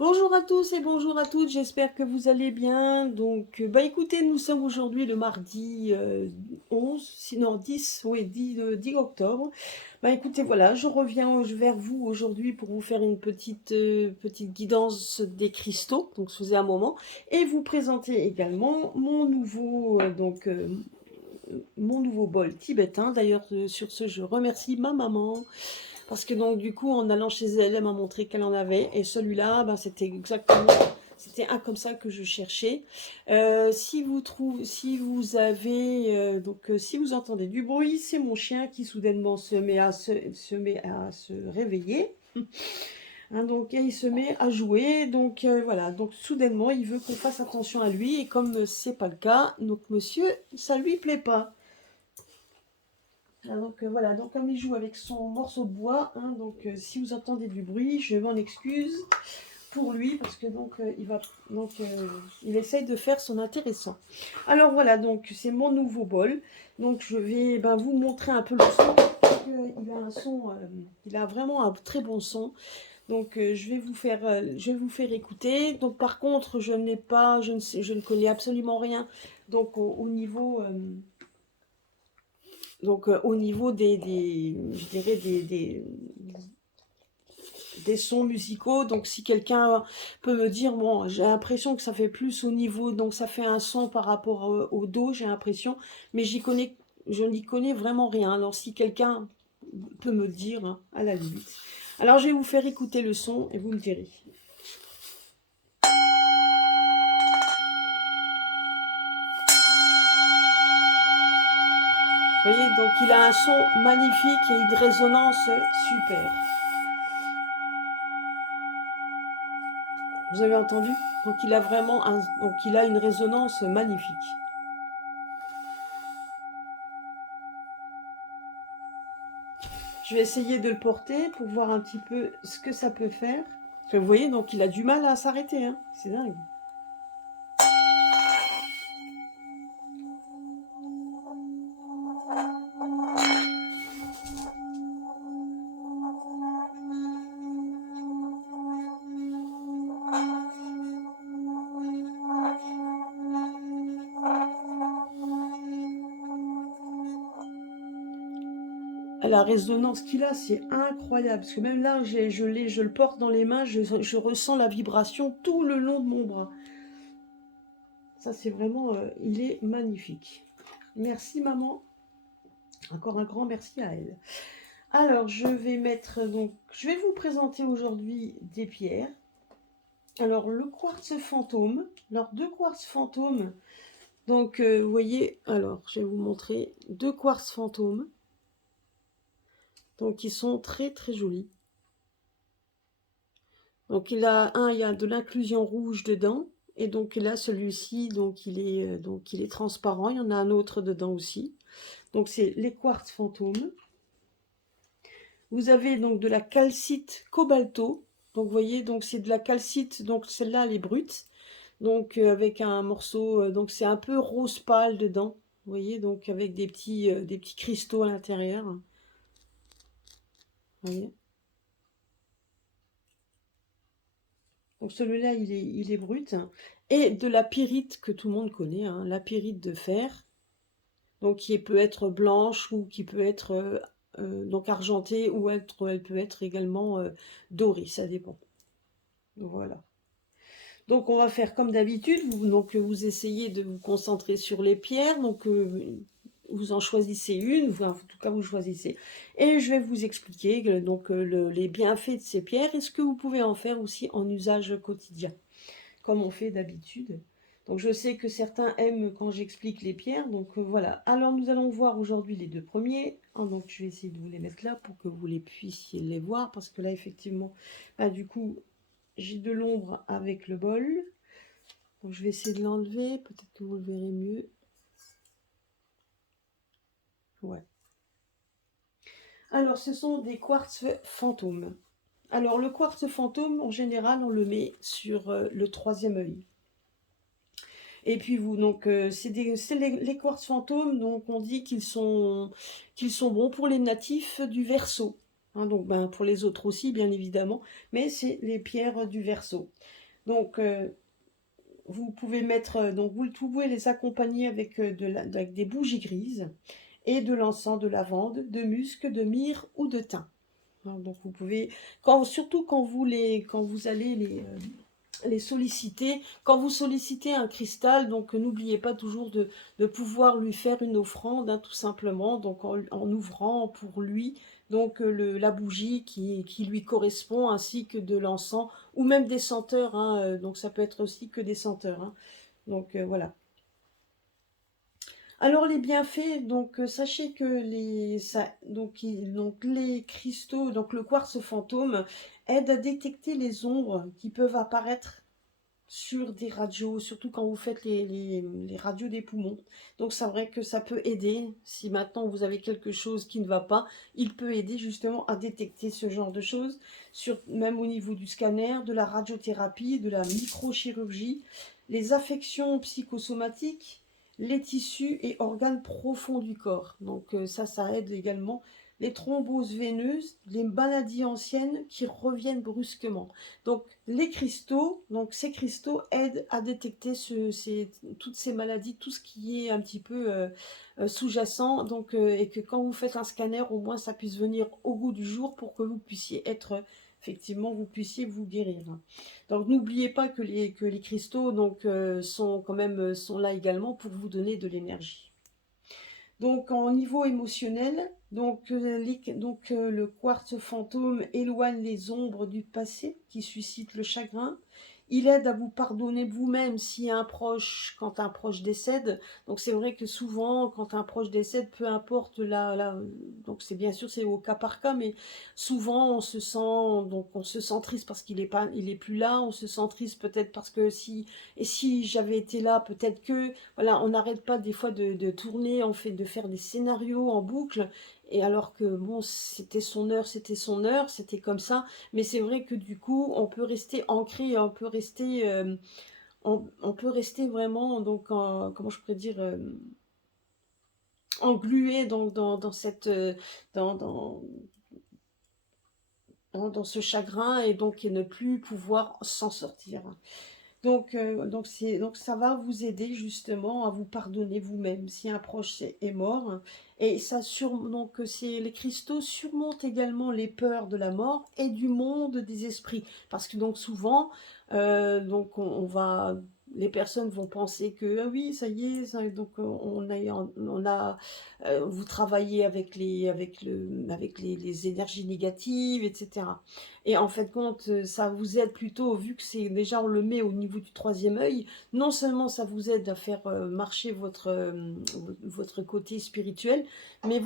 Bonjour à tous et bonjour à toutes, j'espère que vous allez bien. Donc, écoutez, nous sommes aujourd'hui le mardi 11, sinon 10, oui, 10 octobre. Écoutez, voilà, je reviens vers vous aujourd'hui pour vous faire une petite guidance des cristaux, donc ça faisait un moment, et vous présenter également mon nouveau bol tibétain. D'ailleurs, sur ce, je remercie ma maman parce que donc du coup, en allant chez elle, elle m'a montré qu'elle en avait. Et celui-là, c'était exactement, c'était un comme ça que je cherchais. Si vous entendez du bruit, c'est mon chien qui soudainement se met à se réveiller. Hein, donc, et il se met à jouer. Donc voilà. Donc soudainement, il veut qu'on fasse attention à lui. Et comme c'est pas le cas, donc monsieur, ça lui plaît pas. Ah, donc voilà, donc comme il joue avec son morceau de bois, hein, si vous entendez du bruit, je m'en excuse pour lui parce que il essaye de faire son intéressant. Alors voilà, donc c'est mon nouveau bol. Donc je vais vous montrer un peu le son. Il a un son, il a vraiment un très bon son. Donc je vais vous faire écouter. Donc par contre, je ne connais absolument rien. Donc au niveau au niveau je dirais des sons musicaux. Donc si quelqu'un peut me dire, bon, j'ai l'impression que ça fait plus au niveau, donc ça fait un son par rapport au do, j'ai l'impression, mais je n'y connais vraiment rien. Alors si quelqu'un peut me dire, hein, à la limite. Alors je vais vous faire écouter le son et vous me direz. Vous voyez, donc il a un son magnifique et une résonance super. Vous avez entendu? Donc il a une résonance magnifique. Je vais essayer de le porter pour voir un petit peu ce que ça peut faire. Parce que vous voyez, donc il a du mal à s'arrêter, hein. C'est dingue. La résonance qu'il a, c'est incroyable. Parce que même là, je le porte dans les mains, je ressens la vibration tout le long de mon bras. Ça, c'est vraiment, il est magnifique. Merci maman. Encore un grand merci à elle. Alors, je vais vous présenter aujourd'hui des pierres. Alors, le quartz fantôme. Alors, deux quartz fantômes. Donc, vous voyez, alors, je vais vous montrer deux quartz fantômes. Donc, ils sont très, très jolis. Donc, il y a de l'inclusion rouge dedans. Et donc, là, celui-ci, donc, il est transparent. Il y en a un autre dedans aussi. Donc, c'est les quartz fantômes. Vous avez donc de la calcite cobalto. Donc, vous voyez, donc c'est de la calcite. Donc, celle-là, elle est brute. Donc, avec un morceau, donc c'est un peu rose pâle dedans. Vous voyez, donc avec des petits cristaux à l'intérieur. Vous voyez. Donc, celui-là, il est brut. Et de la pyrite que tout le monde connaît, hein, la pyrite de fer. Donc, qui peut être blanche ou qui peut être donc argentée ou elle peut être également dorée. Ça dépend. Voilà. Donc on va faire comme d'habitude, vous essayez de vous concentrer sur les pierres, vous en choisissez une, en tout cas vous choisissez, et je vais vous expliquer les bienfaits de ces pierres et ce que vous pouvez en faire aussi en usage quotidien, comme on fait d'habitude. Donc je sais que certains aiment quand j'explique les pierres, voilà. Alors nous allons voir aujourd'hui les deux premiers. Donc je vais essayer de vous les mettre là pour que vous les puissiez les voir, parce que là effectivement, du coup, j'ai de l'ombre avec le bol. Donc je vais essayer de l'enlever, peut-être que vous le verrez mieux. Ouais. Alors ce sont des quartz fantômes. Alors le quartz fantôme, en général, on le met sur le troisième œil. Et puis c'est les quartz fantômes, donc on dit qu'ils sont bons pour les natifs du Verseau. hein, donc ben, pour les autres aussi, bien évidemment, mais c'est les pierres du Verseau. Donc, vous pouvez mettre, donc vous pouvez les accompagner avec, avec des bougies grises et de l'encens de lavande, de musc, de myrrhe ou de thym. Hein, donc vous pouvez, surtout quand vous allez les solliciter, quand vous sollicitez un cristal, donc n'oubliez pas toujours de pouvoir lui faire une offrande, hein, tout simplement, donc en ouvrant pour lui donc la bougie qui lui correspond, ainsi que de l'encens, ou même des senteurs, hein, donc ça peut être aussi que des senteurs, hein. Donc voilà. Alors les bienfaits, donc sachez que donc les cristaux, donc le quartz fantôme, aide à détecter les ombres qui peuvent apparaître sur des radios, surtout quand vous faites les radios des poumons. Donc c'est vrai que ça peut aider, si maintenant vous avez quelque chose qui ne va pas, il peut aider justement à détecter ce genre de choses, même au niveau du scanner, de la radiothérapie, de la microchirurgie, les affections psychosomatiques, les tissus et organes profonds du corps. Donc ça aide également les thromboses veineuses, les maladies anciennes qui reviennent brusquement. Donc les cristaux, donc ces cristaux aident à détecter toutes ces maladies, tout ce qui est un petit peu sous-jacent, donc et que quand vous faites un scanner, au moins ça puisse venir au goût du jour pour que vous puissiez être effectivement, vous puissiez vous guérir. Donc n'oubliez pas que les cristaux donc sont quand même sont là également pour vous donner de l'énergie. Donc, en niveau émotionnel, le quartz fantôme éloigne les ombres du passé qui suscitent le chagrin. Il aide à vous pardonner vous-même si un proche, quand un proche décède. Donc, c'est vrai que souvent, quand un proche décède, peu importe donc c'est bien sûr c'est au cas par cas, mais souvent on se sent triste parce qu'il est pas, il est plus là. On se sent triste peut-être parce que si j'avais été là, peut-être que voilà, on n'arrête pas des fois de tourner, de faire des scénarios en boucle, et alors que bon, c'était son heure, c'était comme ça, mais c'est vrai que du coup, on peut rester ancré, on peut rester vraiment, donc, comment je pourrais dire, englué dans dans, dans, dans ce chagrin, et donc et ne plus pouvoir s'en sortir. Donc ça va vous aider justement à vous pardonner vous-même si un proche est mort. Et les cristaux surmontent également les peurs de la mort et du monde des esprits. Parce que donc souvent, on va, les personnes vont penser que ah oui, ça y est, donc vous travaillez avec les énergies négatives, etc. Et en fait, compte, ça vous aide plutôt, vu que c'est déjà on le met au niveau du troisième œil, non seulement ça vous aide à faire marcher votre côté spirituel, mais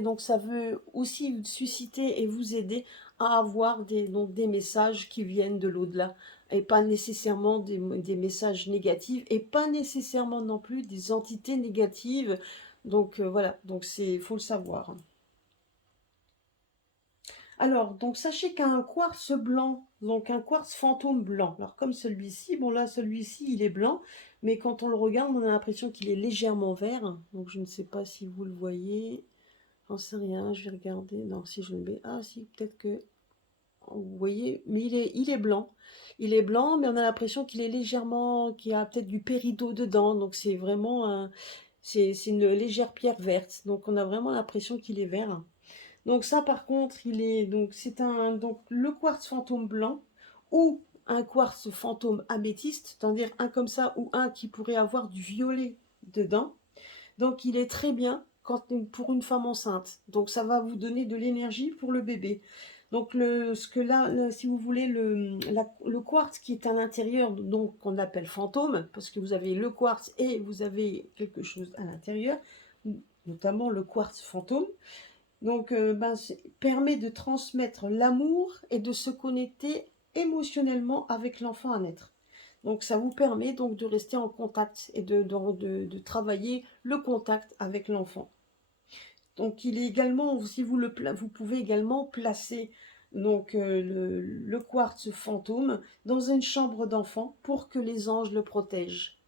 donc ça veut aussi susciter et vous aider à avoir des messages qui viennent de l'au-delà, et pas nécessairement des messages négatifs, et pas nécessairement non plus des entités négatives. Donc voilà, donc faut le savoir. Alors, donc sachez qu'un quartz blanc, donc un quartz fantôme blanc, alors comme celui-ci, bon là celui-ci il est blanc, mais quand on le regarde on a l'impression qu'il est légèrement vert, donc je ne sais pas si vous le voyez, j'en sais rien, je vais regarder, non si je le mets, ah si peut-être que vous voyez, mais il est blanc, mais on a l'impression qu'il y a peut-être du péridot dedans, donc c'est vraiment c'est une légère pierre verte, donc on a vraiment l'impression qu'il est vert. Donc ça, par contre, donc le quartz fantôme blanc ou un quartz fantôme améthyste, c'est-à-dire un comme ça ou un qui pourrait avoir du violet dedans. Donc il est très bien pour une femme enceinte. Donc ça va vous donner de l'énergie pour le bébé. Donc si vous voulez, le quartz qui est à l'intérieur, donc qu'on appelle fantôme, parce que vous avez le quartz et vous avez quelque chose à l'intérieur, notamment le quartz fantôme. Donc, permet de transmettre l'amour et de se connecter émotionnellement avec l'enfant à naître. Donc, ça vous permet donc de rester en contact et de travailler le contact avec l'enfant. Donc, il est également, si vous pouvez également placer donc le quartz fantôme dans une chambre d'enfant pour que les anges le protègent.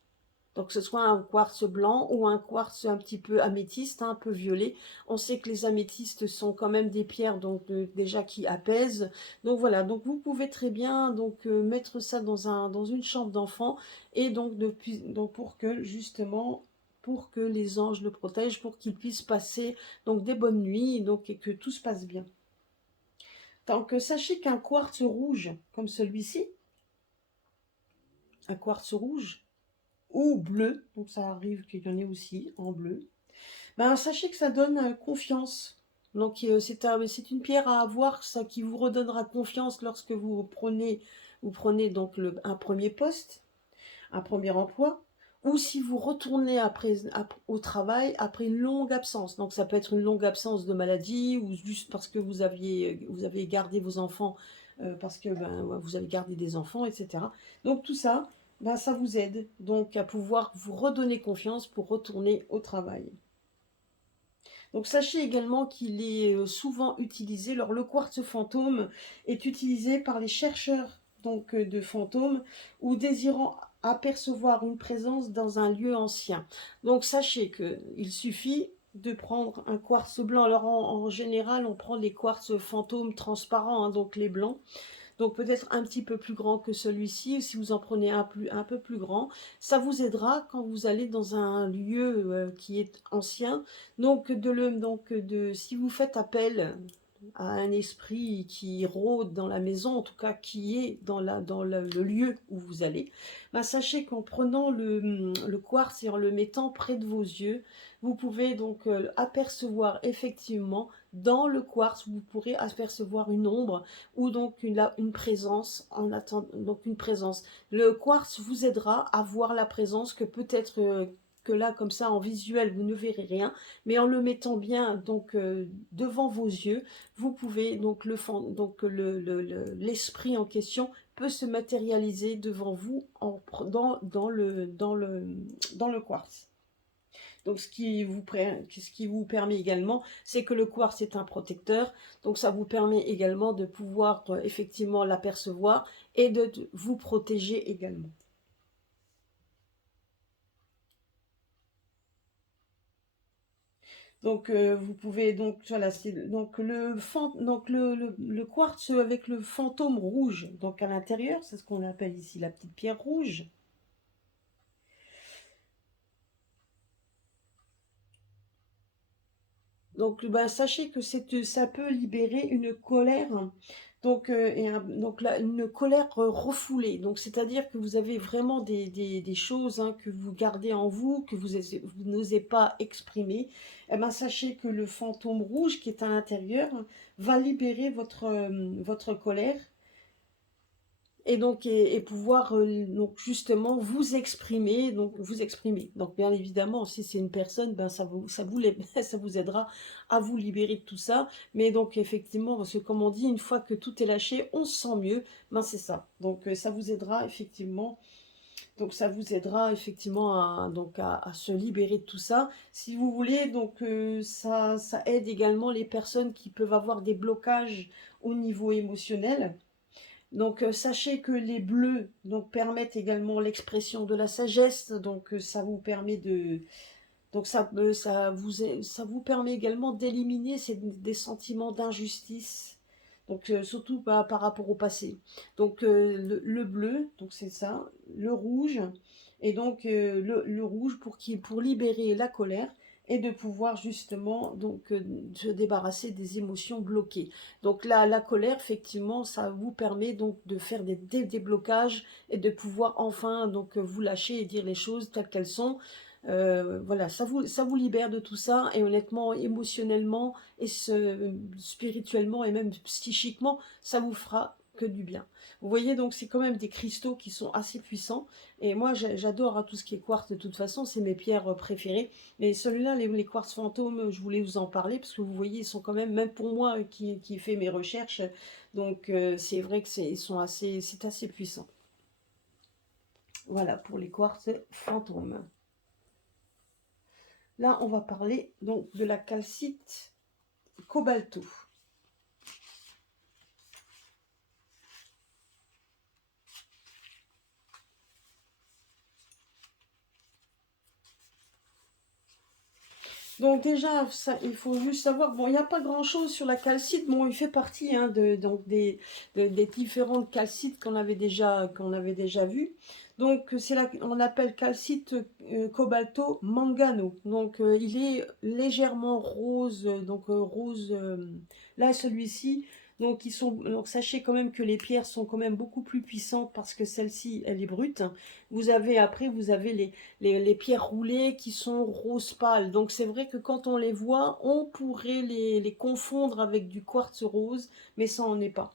Donc, que ce soit un quartz blanc ou un quartz un petit peu améthyste, hein, un peu violet. On sait que les améthystes sont quand même des pierres donc déjà qui apaisent. Donc voilà, donc vous pouvez très bien donc mettre ça dans une chambre d'enfant et donc donc pour que justement pour que les anges le protègent, pour qu'il puisse passer donc des bonnes nuits donc et que tout se passe bien. Donc sachez qu'un quartz rouge comme celui-ci, un quartz rouge ou bleu, donc ça arrive qu'il y en ait aussi en bleu, ben, sachez que ça donne confiance. Donc c'est une pierre à avoir, ça qui vous redonnera confiance lorsque vous prenez donc un premier poste, un premier emploi, ou si vous retournez au travail après une longue absence. Donc ça peut être une longue absence de maladie ou juste parce que vous avez gardé vos enfants, parce que ben, vous avez gardé des enfants, etc. Donc tout ça, ben, ça vous aide donc à pouvoir vous redonner confiance pour retourner au travail. Donc sachez également qu'il est souvent utilisé, alors le quartz fantôme est utilisé par les chercheurs donc de fantômes ou désirant apercevoir une présence dans un lieu ancien. Donc sachez qu'il suffit de prendre un quartz blanc. Alors en général, on prend les quartz fantômes transparents, hein, donc les blancs. Donc peut-être un petit peu plus grand que celui-ci, si vous en prenez un peu plus grand, ça vous aidera quand vous allez dans un lieu qui est ancien. Donc, si vous faites appel à un esprit qui rôde dans la maison, en tout cas qui est dans le lieu où vous allez, ben, sachez qu'en prenant le quartz et en le mettant près de vos yeux, vous pouvez donc apercevoir effectivement dans le quartz, vous pourrez apercevoir une ombre ou donc une présence en attendant, donc une présence. Le quartz vous aidera à voir la présence que peut-être que là comme ça en visuel vous ne verrez rien, mais en le mettant bien donc devant vos yeux, vous pouvez donc l'esprit en question peut se matérialiser devant vous dans le quartz. Donc, ce qui vous permet également, c'est que le quartz est un protecteur. Donc, ça vous permet également de pouvoir effectivement l'apercevoir et de vous protéger également. Donc, vous pouvez donc voilà, donc le quartz avec le fantôme rouge. Donc à l'intérieur, c'est ce qu'on appelle ici la petite pierre rouge. Donc, bah, sachez que ça peut libérer une colère, donc, une colère refoulée. Donc, c'est-à-dire que vous avez vraiment des choses hein, que vous gardez en vous, que vous n'osez pas exprimer. Eh ben, sachez que le fantôme rouge qui est à l'intérieur va libérer votre colère et donc et pouvoir donc justement vous exprimer donc bien évidemment si c'est une personne ben ça vous aidera à vous libérer de tout ça mais donc effectivement parce que comme on dit une fois que tout est lâché on se sent mieux ben c'est ça donc ça vous aidera effectivement à se libérer de tout ça si vous voulez donc ça aide également les personnes qui peuvent avoir des blocages au niveau émotionnel. Donc, sachez que les bleus donc, permettent également l'expression de la sagesse. Donc, ça vous permet de. Donc, ça vous permet également d'éliminer des sentiments d'injustice. Donc, surtout par rapport au passé. Donc, le bleu, donc c'est ça. Le rouge. Et donc, le rouge pour libérer la colère et de pouvoir justement donc se débarrasser des émotions bloquées. Donc là, la colère, effectivement, ça vous permet donc de faire des déblocages et de pouvoir enfin donc vous lâcher et dire les choses telles qu'elles sont. Voilà, ça vous libère de tout ça et honnêtement, émotionnellement et spirituellement et même psychiquement, ça vous fera que du bien. Vous voyez, donc c'est quand même des cristaux qui sont assez puissants et moi j'adore hein, tout ce qui est quartz de toute façon, c'est mes pierres préférées. Mais celui-là, les quartz fantômes, je voulais vous en parler parce que vous voyez, ils sont quand même pour moi qui fait mes recherches, donc c'est vrai que c'est assez puissant. Voilà pour les quartz fantômes. Là, on va parler donc de la calcite cobalto. Donc déjà, ça, il faut juste savoir, bon, il n'y a pas grand-chose sur la calcite, bon, il fait partie hein, donc des différentes calcites qu'on avait déjà vues. Donc on appelle calcite cobalto mangano. Donc il est légèrement rose, rose, là celui-ci. Donc sachez quand même que les pierres sont quand même beaucoup plus puissantes parce que celle-ci, elle est brute. Vous avez les pierres roulées qui sont rose pâle. Donc c'est vrai que quand on les voit, on pourrait les confondre avec du quartz rose, mais ça n'en est pas.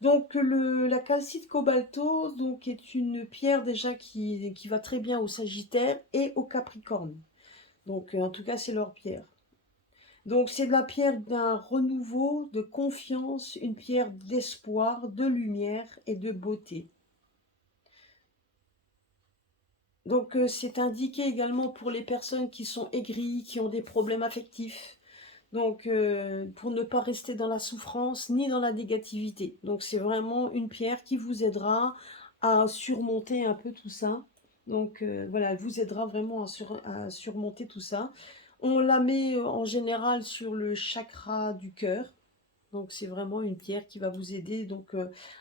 Donc la calcite cobalto donc, est une pierre déjà qui va très bien au Sagittaire et au Capricorne. Donc en tout cas c'est leur pierre. Donc c'est de la pierre d'un renouveau, de confiance, une pierre d'espoir, de lumière et de beauté. Donc c'est indiqué également pour les personnes qui sont aigries, qui ont des problèmes affectifs. Donc pour ne pas rester dans la souffrance ni dans la négativité. Donc c'est vraiment une pierre qui vous aidera à surmonter un peu tout ça. Donc voilà, elle vous aidera vraiment à surmonter tout ça. On la met en général sur le chakra du cœur. Donc c'est vraiment une pierre qui va vous aider donc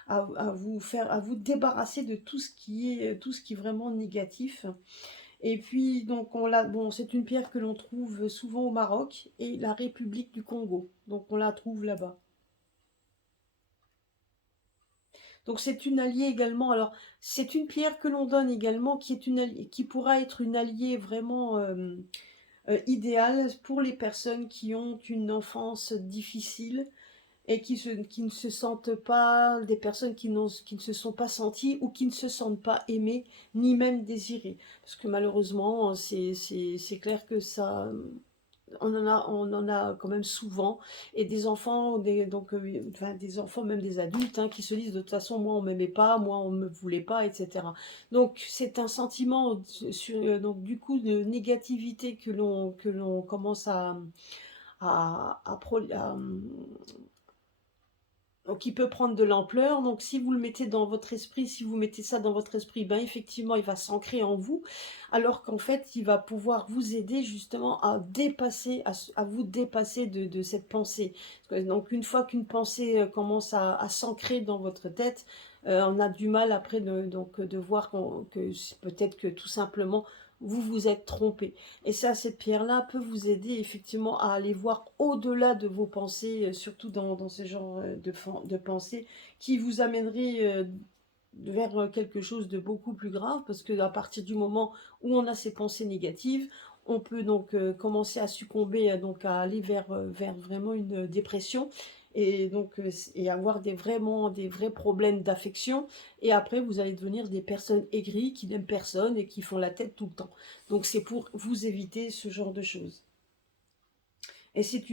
à vous débarrasser de tout ce qui est vraiment négatif. Et puis donc bon, c'est une pierre que l'on trouve souvent au Maroc et la République du Congo. Donc on la trouve là-bas. Donc c'est une alliée également. Alors c'est une pierre que l'on donne également qui pourra être une alliée vraiment idéale pour les personnes qui ont une enfance difficile et qui ne se sentent pas, des personnes qui ne se sont pas senties ou qui ne se sentent pas aimées, ni même désirées. Parce que malheureusement, c'est clair que ça, on en a quand même souvent, et des enfants, enfin, des enfants, même des adultes, hein, qui se disent de toute façon, moi on m'aimait pas, moi on me voulait pas, etc. Donc c'est un sentiment, donc du coup, de négativité que l'on commence à donc il peut prendre de l'ampleur. Donc si vous le mettez dans votre esprit, si vous mettez ça dans votre esprit, ben effectivement il va s'ancrer en vous, alors qu'en fait il va pouvoir vous aider justement à dépasser, à vous dépasser de cette pensée. Donc une fois qu'une pensée commence à s'ancrer dans votre tête, on a du mal après de voir que peut-être que tout simplement vous vous êtes trompé. Et ça, cette pierre-là peut vous aider effectivement à aller voir au-delà de vos pensées, surtout dans ce genre de pensées qui vous amènerait vers quelque chose de beaucoup plus grave, parce que à partir du moment où on a ces pensées négatives, on peut donc commencer à succomber, donc à aller vers vraiment une dépression et donc et avoir vraiment des vrais problèmes d'affection, et après vous allez devenir des personnes aigries qui n'aiment personne et qui font la tête tout le temps. Donc c'est pour vous éviter ce genre de choses. Et c'est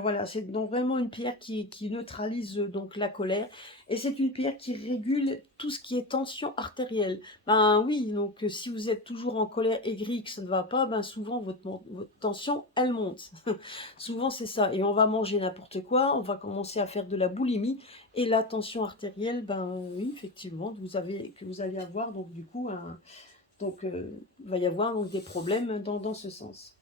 voilà, c'est donc vraiment une pierre qui neutralise donc la colère. Et c'est une pierre qui régule tout ce qui est tension artérielle. Ben oui, donc si vous êtes toujours en colère aigrie, que ça ne va pas, ben souvent votre tension, elle monte. Souvent c'est ça. Et on va manger n'importe quoi, on va commencer à faire de la boulimie. Et la tension artérielle, ben oui, effectivement, que vous allez avoir donc du coup il va y avoir donc des problèmes dans ce sens.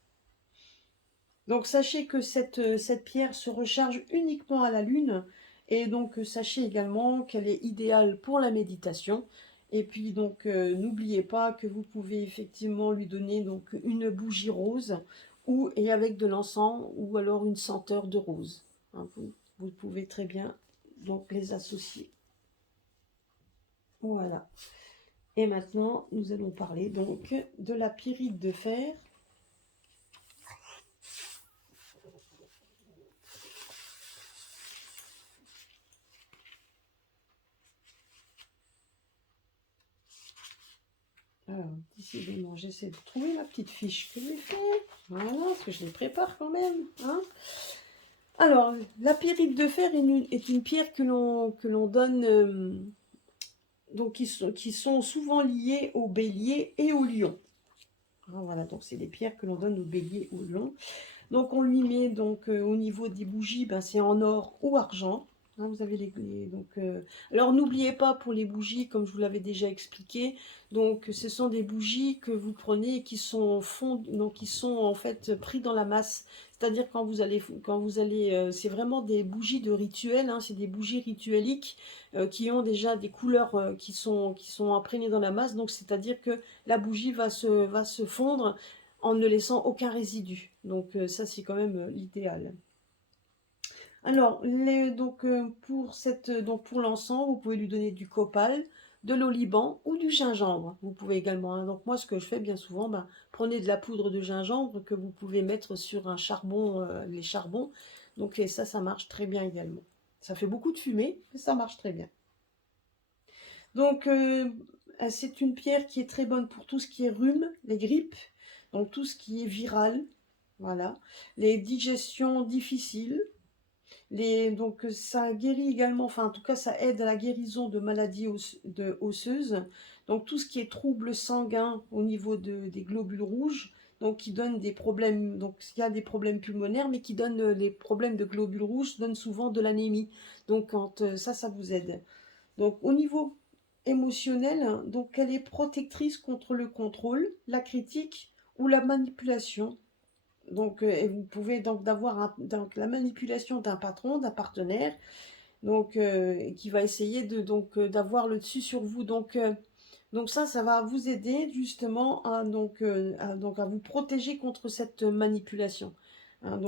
Donc sachez que cette pierre se recharge uniquement à la lune, et donc sachez également qu'elle est idéale pour la méditation. Et puis donc n'oubliez pas que vous pouvez effectivement lui donner donc une bougie rose, ou et avec de l'encens, ou alors une senteur de rose. Hein, vous pouvez très bien donc les associer. Voilà. Et maintenant nous allons parler donc de la pyrite de fer. Alors, décidément, j'essaie de trouver la petite fiche que j'ai fait. Voilà, parce que je les prépare quand même. Hein. Alors, la pyrite de fer est une pierre que l'on donne, donc qui sont souvent liées au bélier et au lion. Hein, voilà, donc c'est des pierres que l'on donne au bélier et au lion. Donc on lui met donc au niveau des bougies, ben, c'est en or ou argent. hein, vous avez donc, alors n'oubliez pas pour les bougies, comme je vous l'avais déjà expliqué, donc ce sont des bougies que vous prenez et qui sont donc qui sont en fait pris dans la masse. C'est-à-dire c'est vraiment des bougies de rituel, hein, c'est des bougies ritueliques qui ont déjà des couleurs qui sont imprégnées dans la masse. Donc c'est-à-dire que la bougie va se fondre en ne laissant aucun résidu. Donc ça c'est quand même l'idéal. Alors, donc pour l'encens, vous pouvez lui donner du copal, de l'oliban ou du gingembre. Vous pouvez également, hein, donc moi ce que je fais bien souvent, ben, prenez de la poudre de gingembre que vous pouvez mettre sur un charbon, les charbons. Donc et ça marche très bien également. Ça fait beaucoup de fumée, mais ça marche très bien. Donc c'est une pierre qui est très bonne pour tout ce qui est rhume, les grippes, donc tout ce qui est viral, voilà, les digestions difficiles. Donc ça guérit également, enfin en tout cas ça aide à la guérison de maladies osseuses. Donc tout ce qui est troubles sanguins au niveau des globules rouges, donc qui donnent des problèmes, donc il y a des problèmes pulmonaires, mais qui donnent les problèmes de globules rouges donnent souvent de l'anémie. Donc quand ça vous aide. Donc au niveau émotionnel, donc elle est protectrice contre le contrôle, la critique ou la manipulation. Donc, et vous pouvez donc donc la manipulation d'un patron, d'un partenaire, donc qui va essayer d'avoir le dessus sur vous. Donc ça va vous aider justement à vous protéger contre cette manipulation. Hein,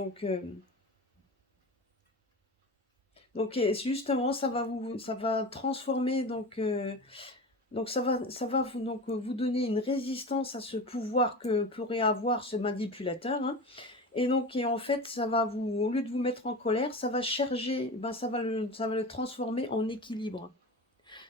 et justement, ça va transformer donc ça va vous donner une résistance à ce pouvoir que pourrait avoir ce manipulateur. Hein. Et en fait, au lieu de vous mettre en colère, ça va charger, ben ça va le transformer en équilibre.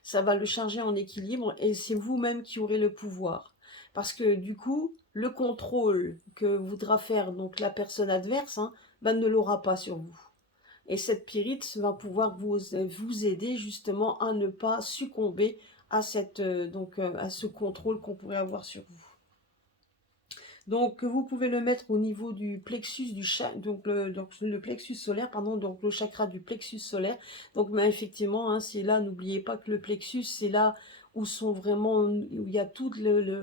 Ça va le charger en équilibre et c'est vous-même qui aurez le pouvoir. Parce que du coup, le contrôle que voudra faire donc la personne adverse, hein, ben, ne l'aura pas sur vous. Et cette pyrite va pouvoir vous aider justement à ne pas succomber à à ce contrôle qu'on pourrait avoir sur vous. Donc, vous pouvez le mettre au niveau du plexus donc le plexus solaire, pardon, donc le chakra du plexus solaire. Donc, mais effectivement, hein, c'est là, n'oubliez pas que le plexus, c'est là où il y a tout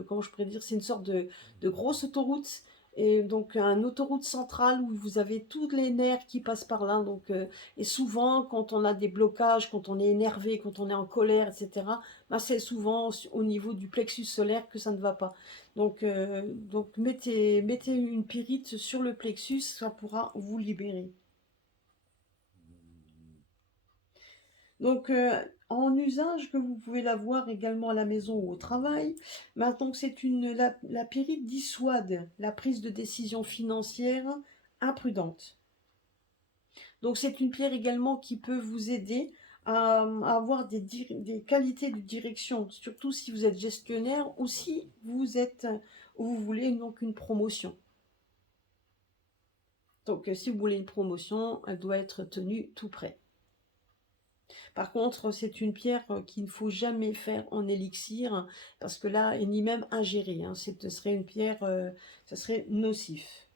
comment je pourrais dire, c'est une sorte de grosse autoroute. Et donc, une autoroute centrale où vous avez tous les nerfs qui passent par là. Et souvent, quand on a des blocages, quand on est énervé, quand on est en colère, etc., ben, c'est souvent au niveau du plexus solaire que ça ne va pas. Donc mettez une pyrite sur le plexus, ça pourra vous libérer. Donc en usage, que vous pouvez l'avoir également à la maison ou au travail, maintenant la pyrite dissuade la prise de décision financière imprudente. Donc c'est une pierre également qui peut vous aider à avoir des qualités de direction, surtout si vous êtes gestionnaire ou si vous voulez donc une promotion. Donc, si vous voulez une promotion, elle doit être tenue tout près. Par contre, c'est une pierre qu'il ne faut jamais faire en élixir, parce que là, et ni même ingérer. Hein, ce serait une pierre, ça serait nocif.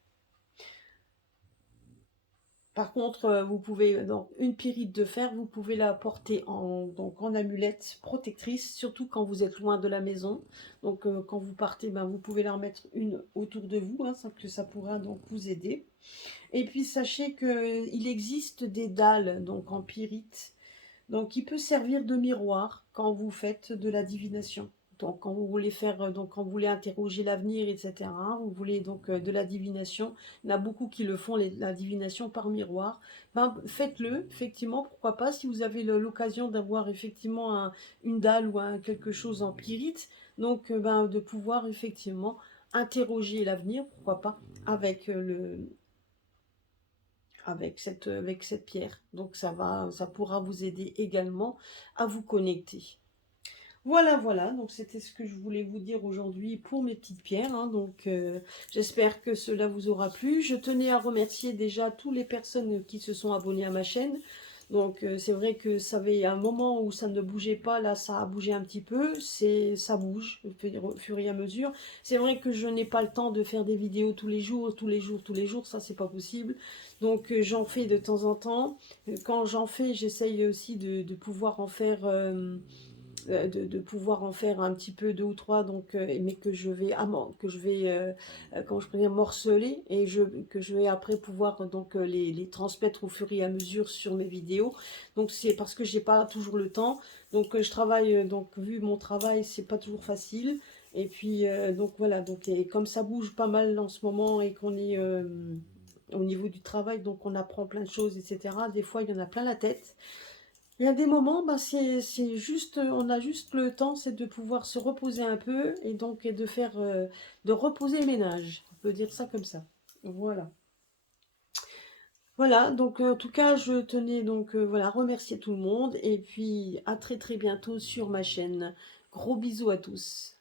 Par contre, vous pouvez, donc, une pyrite de fer, vous pouvez la porter en amulette protectrice, surtout quand vous êtes loin de la maison. Donc, quand vous partez, ben, vous pouvez la remettre une autour de vous, hein, ça pourra donc vous aider. Et puis sachez qu'il existe des dalles donc en pyrite, donc qui peut servir de miroir quand vous faites de la divination. Donc quand vous voulez quand vous voulez interroger l'avenir, etc. Vous voulez donc de la divination. Il y en a beaucoup qui le font, la divination par miroir. Ben, faites-le, effectivement, pourquoi pas, si vous avez l'occasion d'avoir effectivement une dalle ou quelque chose en pyrite, donc ben, de pouvoir effectivement interroger l'avenir, pourquoi pas, avec cette pierre. Donc ça pourra vous aider également à vous connecter. Voilà, donc c'était ce que je voulais vous dire aujourd'hui pour mes petites pierres. Hein. J'espère que cela vous aura plu. Je tenais à remercier déjà toutes les personnes qui se sont abonnées à ma chaîne. Donc c'est vrai que ça avait un moment où ça ne bougeait pas, là ça a bougé un petit peu, ça bouge au fur et à mesure. C'est vrai que je n'ai pas le temps de faire des vidéos tous les jours, tous les jours, tous les jours, ça c'est pas possible. Donc j'en fais de temps en temps. Quand j'en fais, j'essaye aussi de pouvoir en faire de pouvoir en faire un petit peu deux ou trois, donc, mais que je vais, que je vais comment je peux dire, morceler, et que je vais après pouvoir donc les transmettre au fur et à mesure sur mes vidéos. Donc c'est parce que j'ai pas toujours le temps. Donc je travaille, donc vu mon travail, c'est pas toujours facile. Et puis donc voilà, donc et comme ça bouge pas mal en ce moment et qu'on est au niveau du travail, donc on apprend plein de choses, etc. Des fois, il y en a plein la tête. Il y a des moments, bah, c'est juste, on a juste le temps, c'est de pouvoir se reposer un peu et donc et de faire, de reposer les ménages. On peut dire ça comme ça. Voilà. Voilà, donc en tout cas, je tenais donc voilà, remercier tout le monde et puis à très très bientôt sur ma chaîne. Gros bisous à tous.